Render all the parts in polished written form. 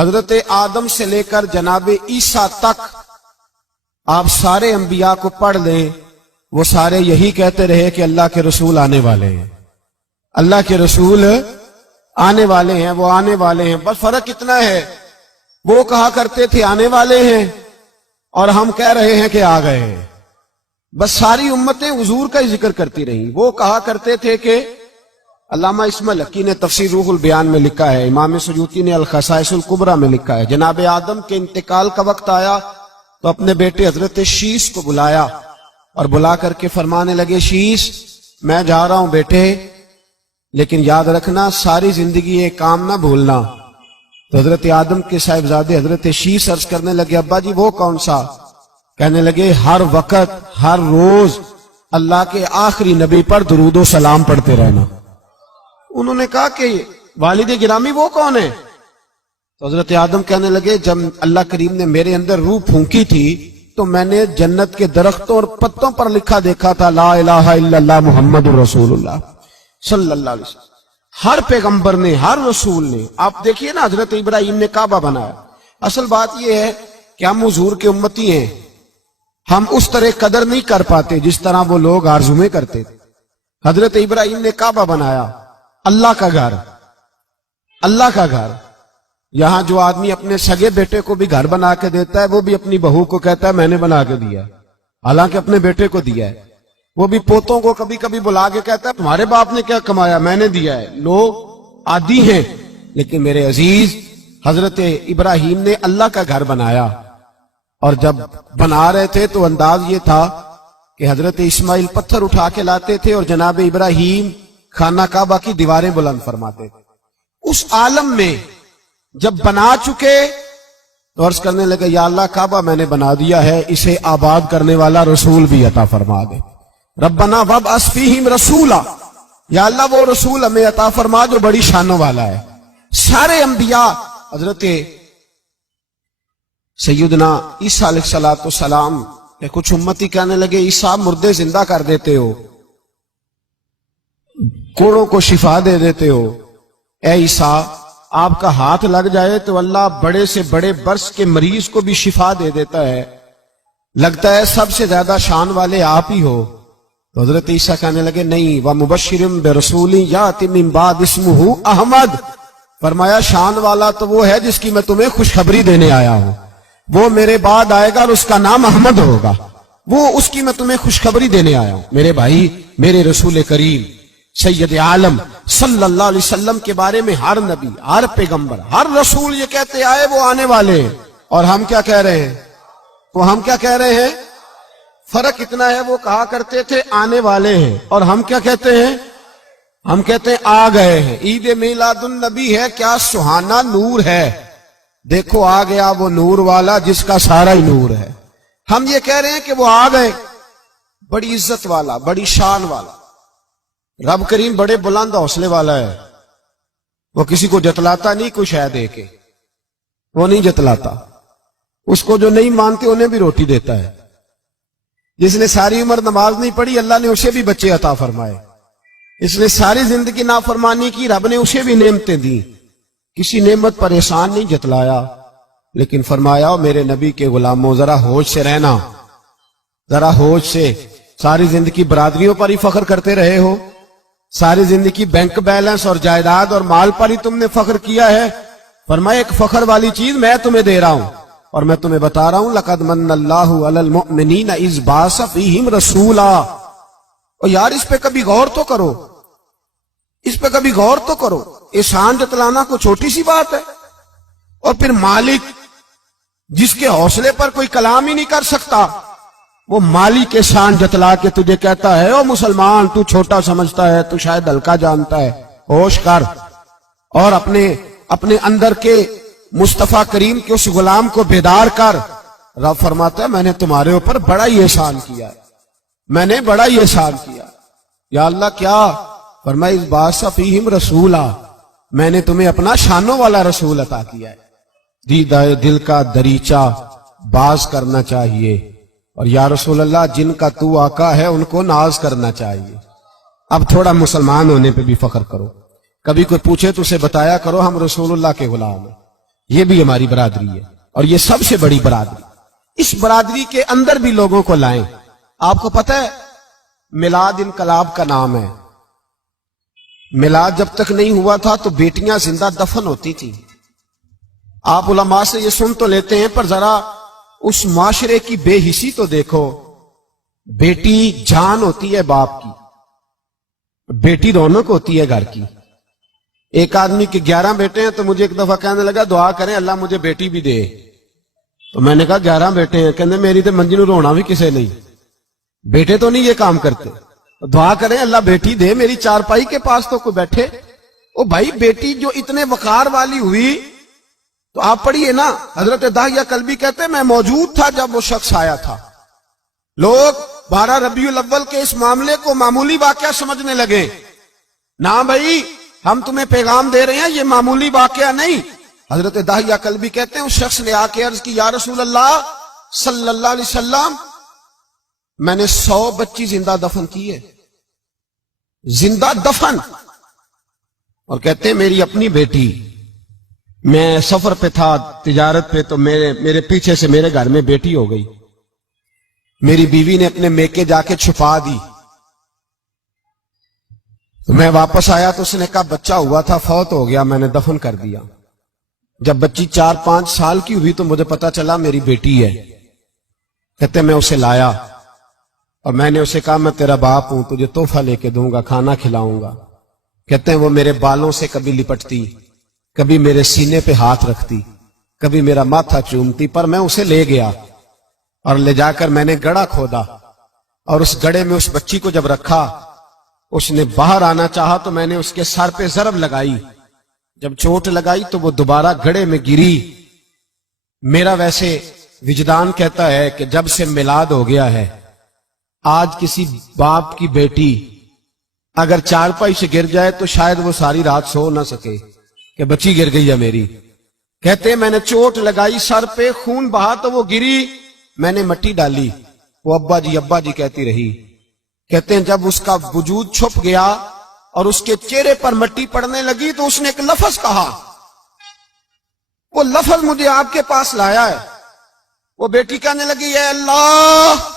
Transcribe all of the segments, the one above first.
حضرت آدم سے لے کر جناب عیسیٰ تک آپ سارے انبیاء کو پڑھ لیں، وہ سارے یہی کہتے رہے کہ اللہ کے رسول آنے والے ہیں، اللہ کے رسول آنے والے ہیں، وہ آنے والے ہیں۔ بس فرق اتنا ہے، وہ کہا کرتے تھے آنے والے ہیں اور ہم کہہ رہے ہیں کہ آ گئے ہیں۔ بس ساری امتیں حضور کا ہی ذکر کرتی رہیں۔ وہ کہا کرتے تھے کہ علامہ اسماعیل حقی نے تفسیر روح البیان میں لکھا ہے، امام سیوطی نے الخصائص الکبریٰ میں لکھا ہے، جناب آدم کے انتقال کا وقت آیا تو اپنے بیٹے حضرت شیش کو بلایا اور بلا کر کے فرمانے لگے، شیش میں جا رہا ہوں بیٹے، لیکن یاد رکھنا ساری زندگی ایک کام نہ بھولنا۔ تو حضرت آدم کے صاحبزادے حضرت شیش عرض کرنے لگے، ابا جی وہ کون سا؟ کہنے لگے ہر وقت ہر روز اللہ کے آخری نبی پر درود و سلام پڑھتے رہنا۔ انہوں نے کہا کہ والد گرامی وہ کون ہے؟ تو حضرت آدم کہنے لگے، جب اللہ کریم نے میرے اندر روح پھونکی تھی تو میں نے جنت کے درختوں اور پتوں پر لکھا دیکھا تھا لا الہ الا اللہ محمد رسول اللہ صلی اللہ علیہ وسلم۔ ہر پیغمبر نے، ہر رسول نے، آپ دیکھیے نا حضرت ابراہیم نے کعبہ بنایا۔ اصل بات یہ ہے کہ ہم حضور کے امتی ہیں، ہم اس طرح قدر نہیں کر پاتے جس طرح وہ لوگ آرزویں کرتے تھے۔ حضرت ابراہیم نے کعبہ بنایا، اللہ کا گھر، اللہ کا گھر۔ یہاں جو آدمی اپنے سگے بیٹے کو بھی گھر بنا کے دیتا ہے، وہ بھی اپنی بہو کو کہتا ہے میں نے بنا کے دیا، حالانکہ اپنے بیٹے کو دیا ہے۔ وہ بھی پوتوں کو کبھی کبھی بلا کے کہتا ہے تمہارے باپ نے کیا کمایا، میں نے دیا ہے۔ لوگ عادی ہیں، لیکن میرے عزیز حضرت ابراہیم نے اللہ کا گھر بنایا، اور جب بنا رہے تھے تو انداز یہ تھا کہ حضرت اسماعیل پتھر اٹھا کے لاتے تھے اور جناب ابراہیم خانہ کعبہ کی دیواریں بلند فرماتے تھے۔ اس عالم میں جب بنا چکے تو عرض کرنے لگے یا اللہ کعبہ میں نے بنا دیا ہے، اسے آباد کرنے والا رسول بھی عطا فرما دے۔ ربنا وابعث فیہم رسولا، یا اللہ وہ رسول ہمیں عطا فرما جو بڑی شانوں والا ہے۔ سارے انبیاء حضرت سیدنا عیسیٰ علیہ السلام کہ کچھ امتی کہنے لگے عیسیٰ مردے زندہ کر دیتے ہو، کوڑوں کو شفا دے دیتے ہو، اے عیسیٰ آپ کا ہاتھ لگ جائے تو اللہ بڑے سے بڑے برس کے مریض کو بھی شفا دے دیتا ہے، لگتا ہے سب سے زیادہ شان والے آپ ہی ہو۔ تو حضرت عیسیٰ کہنے لگے نہیں، وَمُبَشِّرٍ بِرَسُولٍ يَأْتِي مِن بَعْدِهِ اسْمُهُ احمد، فرمایا شان والا تو وہ ہے جس کی میں تمہیں خوشخبری دینے آیا ہوں، وہ میرے بعد آئے گا اور اس کا نام احمد ہوگا، وہ اس کی میں تمہیں خوشخبری دینے آیا ہوں۔ میرے بھائی، میرے رسول کریم سید عالم صلی اللہ علیہ وسلم کے بارے میں ہر نبی، ہر پیغمبر، ہر رسول یہ کہتے آئے وہ آنے والے ہیں، اور ہم کیا کہہ رہے ہیں؟ تو ہم کیا کہہ رہے ہیں؟ فرق اتنا ہے، وہ کہا کرتے تھے آنے والے ہیں، اور ہم کیا کہتے ہیں؟ ہم کہتے ہیں آ گئے ہیں۔ عید میلاد النبی ہے، کیا سہانا نور ہے، دیکھو آ گیا وہ نور والا جس کا سارا ہی نور ہے۔ ہم یہ کہہ رہے ہیں کہ وہ آ گئے، بڑی عزت والا، بڑی شان والا۔ رب کریم بڑے بلند حوصلے والا ہے، وہ کسی کو جتلاتا نہیں کوئی شے دے کے، وہ نہیں جتلاتا، اس کو جو نہیں مانتے انہیں بھی روٹی دیتا ہے۔ جس نے ساری عمر نماز نہیں پڑھی اللہ نے اسے بھی بچے عطا فرمائے، اس نے ساری زندگی نافرمانی کی رب نے اسے بھی نعمتیں دی، کسی نعمت پر احسان نہیں جتلایا، لیکن فرمایا میرے نبی کے غلاموں ذرا ہوش سے رہنا، ذرا ہوش سے۔ ساری زندگی برادریوں پر ہی فخر کرتے رہے ہو، ساری زندگی بینک بیلنس اور جائیداد اور مال پر ہی تم نے فخر کیا ہے، فرمایا ایک فخر والی چیز میں تمہیں دے رہا ہوں، اور میں تمہیں بتا رہا ہوں لقد من اللہ علی المؤمنین اذ بعث فیہم رسولا۔ اور یار اس پہ کبھی غور تو کرو، اس پہ کبھی غور تو کرو، احسان جتلانا کو چھوٹی سی بات ہے، اور پھر مالک جس کے حوصلے پر کوئی کلام ہی نہیں کر سکتا، وہ مالک احسان جتلا کے تجھے کہتا ہے او مسلمان تو چھوٹا سمجھتا ہے، تو شاید ہلکا جانتا ہے، ہوش کر، اور اپنے اندر کے مصطفیٰ کریم کے اس غلام کو بیدار کر۔ رب فرماتا ہے میں نے تمہارے اوپر بڑا ہی احسان کیا ہے، میں نے بڑا ہی احسان کیا۔ یا اللہ کیا؟ فرمایا اس بعث فیہم رسولا، میں نے تمہیں اپنا شانوں والا رسول عطا کیا ہے۔ دیدہ دل کا دریچہ باز کرنا چاہیے، اور یا رسول اللہ جن کا تو آقا ہے ان کو ناز کرنا چاہیے۔ اب تھوڑا مسلمان ہونے پہ بھی فخر کرو، کبھی کوئی پوچھے تو اسے بتایا کرو ہم رسول اللہ کے غلام ہیں، یہ بھی ہماری برادری ہے اور یہ سب سے بڑی برادری. اس برادری کے اندر بھی لوگوں کو لائیں. آپ کو پتہ ہے میلاد انقلاب کا نام ہے. میلاد جب تک نہیں ہوا تھا تو بیٹیاں زندہ دفن ہوتی تھیں. آپ علماء سے یہ سن تو لیتے ہیں پر ذرا اس معاشرے کی بے حسی تو دیکھو. بیٹی جان ہوتی ہے باپ کی, بیٹی رونق ہوتی ہے گھر کی. ایک آدمی کے 11 بیٹے ہیں تو مجھے ایک دفعہ کہنے لگا دعا کریں اللہ مجھے بیٹی بھی دے. تو میں نے کہا 11 بیٹے ہیں, کہنے میری تو منجی نو رونا بھی کسے نہیں, بیٹے تو نہیں یہ کام کرتے. دعا کریں اللہ بیٹی دے, میری چارپائی کے پاس تو کوئی بیٹھے. او بھائی بیٹی جو اتنے وقار والی ہوئی تو آپ پڑھیے نا, حضرت داہیہ کلبی کہتے ہیں میں موجود تھا جب وہ شخص آیا تھا. لوگ 12 ربیع الاول کے اس معاملے کو معمولی واقعہ سمجھنے لگے. نہ بھائی ہم تمہیں پیغام دے رہے ہیں یہ معمولی واقعہ نہیں. حضرت داہیہ کلبی کہتے ہیں اس شخص نے آ کے عرض کی یا رسول اللہ صلی اللہ علیہ وسلم میں نے 100 بچی زندہ دفن کی ہے, زندہ دفن. اور کہتے ہیں میری اپنی بیٹی, میں سفر پہ تھا تجارت پہ, تو میرے پیچھے سے میرے گھر میں بیٹی ہو گئی. میری بیوی نے اپنے میکے جا کے چھپا دی. تو میں واپس آیا تو اس نے کہا بچہ ہوا تھا فوت ہو گیا, میں نے دفن کر دیا. جب بچی 4-5 سال کی ہوئی تو مجھے پتا چلا میری بیٹی ہے. کہتے میں اسے لایا اور میں نے اسے کہا میں تیرا باپ ہوں, تجھے تحفہ لے کے دوں گا, کھانا کھلاؤں گا. کہتے ہیں وہ میرے بالوں سے کبھی لپٹتی, کبھی میرے سینے پہ ہاتھ رکھتی, کبھی میرا ماتھا چومتی. پر میں اسے لے گیا اور لے جا کر میں نے گڑھا کھودا اور اس گڑھے میں اس بچی کو جب رکھا, اس نے باہر آنا چاہا تو میں نے اس کے سر پہ ضرب لگائی. جب چوٹ لگائی تو وہ دوبارہ گڑھے میں گری. میرا ویسے وجدان کہتا ہے کہ جب سے میلاد ہو گیا ہے آج کسی باپ کی بیٹی اگر چارپائی سے گر جائے تو شاید وہ ساری رات سو نہ سکے کہ بچی گر گئی ہے میری. کہتے ہیں میں نے چوٹ لگائی سر پہ, خون بہا تو وہ گری, میں نے مٹی ڈالی, وہ ابا جی کہتی رہی. کہتے ہیں جب اس کا وجود چھپ گیا اور اس کے چہرے پر مٹی پڑنے لگی تو اس نے ایک لفظ کہا, وہ لفظ مجھے آپ کے پاس لایا ہے. وہ بیٹی کہنے لگی اے اللہ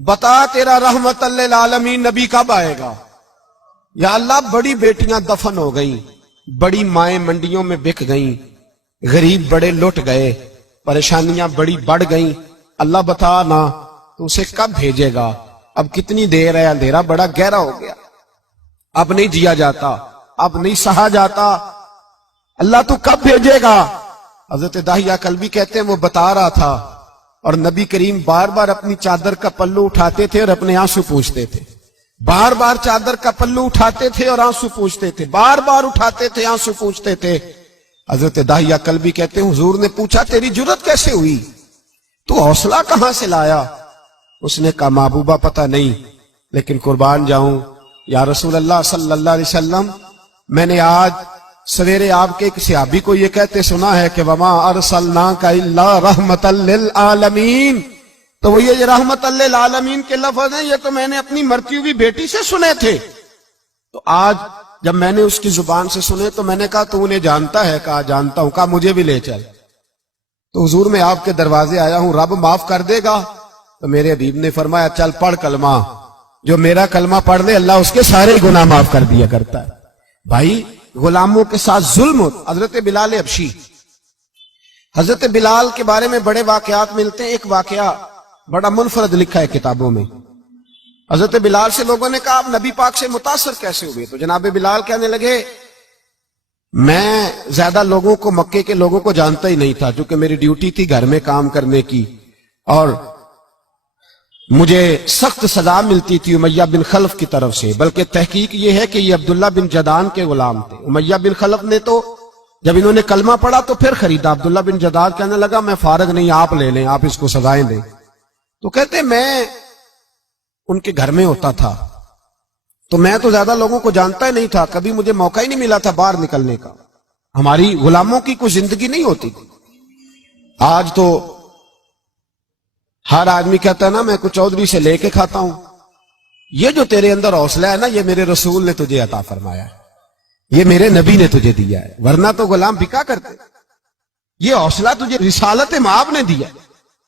بتا تیرا رحمت للعالمین نبی کب آئے گا. یا اللہ بڑی بیٹیاں دفن ہو گئیں, بڑی مائیں منڈیوں میں بک گئیں, غریب بڑے لٹ گئے, پریشانیاں بڑی بڑھ گئیں. اللہ بتا نا تو اسے کب بھیجے گا. اب کتنی دیر ہے, اندھیرا بڑا گہرا ہو گیا, اب نہیں جیا جاتا, اب نہیں سہا جاتا, اللہ تو کب بھیجے گا. حضرت داہیہ کلبی کہتے ہیں وہ بتا رہا تھا اور نبی کریم بار بار اپنی چادر کا پلو اٹھاتے تھے اور اپنے آنسو پوچھتے تھے. بار بار چادر کا پلو اٹھاتے تھے اور آنسو پوچھتے تھے, بار بار اٹھاتے تھے آنسو پوچھتے تھے. حضرت داہیہ کلبی کہتے ہیں حضور نے پوچھا تیری جرت کیسے ہوئی, تو حوصلہ کہاں سے لایا. اس نے کہا محبوبہ پتہ نہیں, لیکن قربان جاؤں یا رسول اللہ صلی اللہ علیہ وسلم میں نے آج سویرے آپ کے ایک صحابی کو یہ کہتے سنا ہے کہ وما ارسلناک الا رحمت للعالمین. تو وہ یہ رحمت للعالمین کے لفظ ہیں, یہ تو میں نے اپنی مرتی ہوئی بیٹی سے سنے تھے. تو آج جب میں نے اس کی زبان سے سنے تو میں نے کہا تو انہیں جانتا ہے. کہا جانتا ہوں. کہا مجھے بھی لے چل. تو حضور میں آپ کے دروازے آیا ہوں, رب معاف کر دے گا. تو میرے حبیب نے فرمایا چل پڑھ کلمہ, جو میرا کلمہ پڑھ لے اللہ اس کے سارے گناہ معاف کر دیا کرتا ہے. بھائی غلاموں کے ساتھ ظلم ہوتا. حضرت بلال حبشی, حضرت بلال کے بارے میں بڑے واقعات ملتے ہیں. ایک واقعہ بڑا منفرد لکھا ہے کتابوں میں. حضرت بلال سے لوگوں نے کہا آپ نبی پاک سے متاثر کیسے ہوئے. تو جناب بلال کہنے لگے میں زیادہ لوگوں کو مکے کے لوگوں کو جانتا ہی نہیں تھا, چونکہ میری ڈیوٹی تھی گھر میں کام کرنے کی اور مجھے سخت سزا ملتی تھی امیہ بن خلف کی طرف سے. بلکہ تحقیق یہ ہے کہ یہ عبداللہ بن جدان کے غلام تھے. امیہ بن خلف نے تو جب انہوں نے کلمہ پڑھا تو پھر خریدا. عبداللہ بن جدان کہنے لگا میں فارغ نہیں, آپ لے لیں, آپ اس کو سزائیں دیں. تو کہتے میں ان کے گھر میں ہوتا تھا تو میں تو زیادہ لوگوں کو جانتا ہی نہیں تھا, کبھی مجھے موقع ہی نہیں ملا تھا باہر نکلنے کا. ہماری غلاموں کی کوئی زندگی نہیں ہوتی تھی. آج تو ہر آدمی کہتا ہے نا میں کچھ چودھری سے لے کے کھاتا ہوں. یہ جو تیرے اندر حوصلہ ہے نا یہ میرے رسول نے تجھے عطا فرمایا ہے, یہ میرے نبی نے تجھے دیا ہے, ورنہ تو غلام بکا کرتے. یہ حوصلہ تجھے رسالت مآب نے دیا.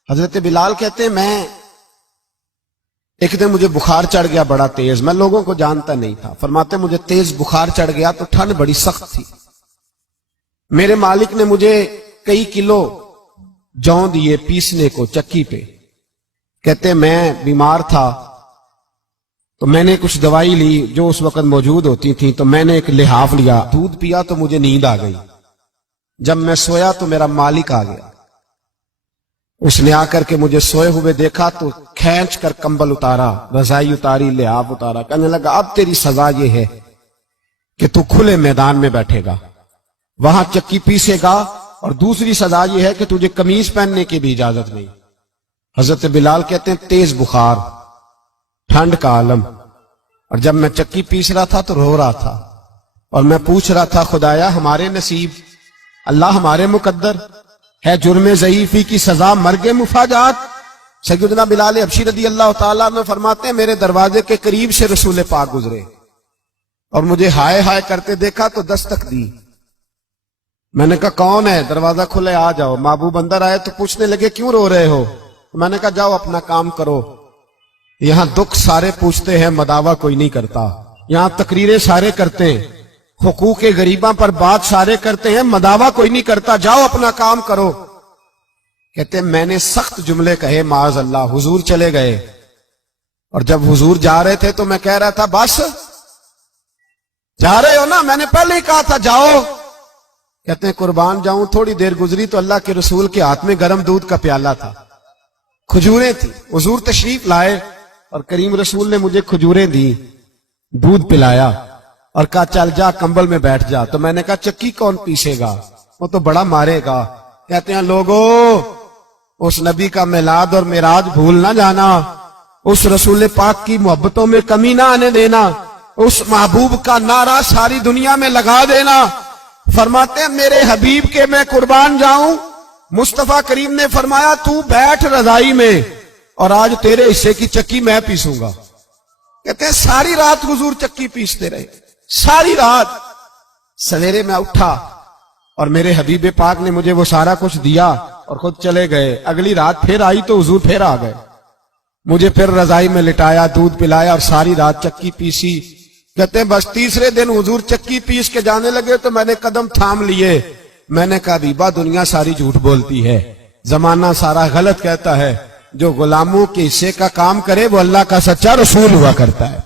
حضرت بلال کہتے ہیں میں ایک دن مجھے بخار چڑھ گیا بڑا تیز، میں لوگوں کو جانتا نہیں تھا. فرماتے مجھے تیز بخار چڑھ گیا تو ٹھنڈ بڑی سخت تھی. میرے مالک نے مجھے کئی کلو جو دیے پیسنے کو چکی پہ. کہتے میں بیمار تھا تو میں نے کچھ دوائی لی جو اس وقت موجود ہوتی تھی، تو میں نے ایک لحاف لیا، دودھ پیا تو مجھے نیند آ گئی. جب میں سویا تو میرا مالک آ گیا. اس نے آ کر کے مجھے سوئے ہوئے دیکھا تو کھینچ کر کمبل اتارا، رضائی اتاری، لحاف اتارا. کہنے لگا اب تیری سزا یہ ہے کہ تو کھلے میدان میں بیٹھے گا، وہاں چکی پیسے گا، اور دوسری سزا یہ ہے کہ تجھے قمیض پہننے کی بھی اجازت نہیں. حضرت بلال کہتے ہیں تیز بخار، ٹھنڈ کا عالم، اور جب میں چکی پیس رہا تھا تو رو رہا تھا، اور میں پوچھ رہا تھا خدایا ہمارے نصیب، اللہ ہمارے مقدر ہے جرم ضعیفی کی سزا مرگ مفاجات. سیدنا بلال حبشی رضی اللہ تعالیٰ عنہ فرماتے ہیں میرے دروازے کے قریب سے رسول پاک گزرے اور مجھے ہائے ہائے کرتے دیکھا تو دستک دی. میں نے کہا کون ہے؟ دروازہ کھلے آ جاؤ. محبوب اندر آئے تو پوچھنے لگے کیوں رو رہے ہو؟ میں نے کہا جاؤ اپنا کام کرو. یہاں دکھ سارے پوچھتے ہیں، مداوع کوئی نہیں کرتا. یہاں تقریریں سارے کرتے ہیں، حقوق غریباں پر بات سارے کرتے ہیں، مداوع کوئی نہیں کرتا. جاؤ اپنا کام کرو. کہتے ہیں میں نے سخت جملے کہے معاذ اللہ. حضور چلے گئے، اور جب حضور جا رہے تھے تو میں کہہ رہا تھا بس جا رہے ہو نا، میں نے پہلے ہی کہا تھا جاؤ. کہتے ہیں قربان جاؤں، تھوڑی دیر گزری تو اللہ کے رسول کے ہاتھ میں گرم دودھ کا پیالہ تھا، کھجوریں تھی. حضور تشریف لائے اور کریم رسول نے مجھے کھجوریں دی، دودھ پلایا اور کہا چل جا کمبل میں بیٹھ جا. تو میں نے کہا چکی کون پیسے گا؟ وہ تو بڑا مارے گا. کہتے ہیں لوگو اس نبی کا میلاد اور معراج بھول نہ جانا، اس رسول پاک کی محبتوں میں کمی نہ آنے دینا، اس محبوب کا نعرہ ساری دنیا میں لگا دینا. فرماتے ہیں میرے حبیب کے میں قربان جاؤں، مصطفیٰ کریم نے فرمایا تو بیٹھ رضائی میں اور آج تیرے حصے کی چکی میں پیسوں گا. کہتے ہیں ساری رات حضور چکی پیستے رہے، ساری رات. سویرے میں اٹھا اور میرے حبیب پاک نے مجھے وہ سارا کچھ دیا اور خود چلے گئے. اگلی رات پھر آئی تو حضور پھر آ گئے، مجھے پھر رضائی میں لٹایا، دودھ پلایا اور ساری رات چکی پیسی. کہتے ہیں بس تیسرے دن حضور چکی پیس کے جانے لگے تو میں نے قدم تھام لیے. میں نے کہا بیبا دنیا ساری جھوٹ بولتی ہے، زمانہ سارا غلط کہتا ہے، جو غلاموں کے حصے کا کام کرے وہ اللہ کا سچا رسول ہوا کرتا ہے.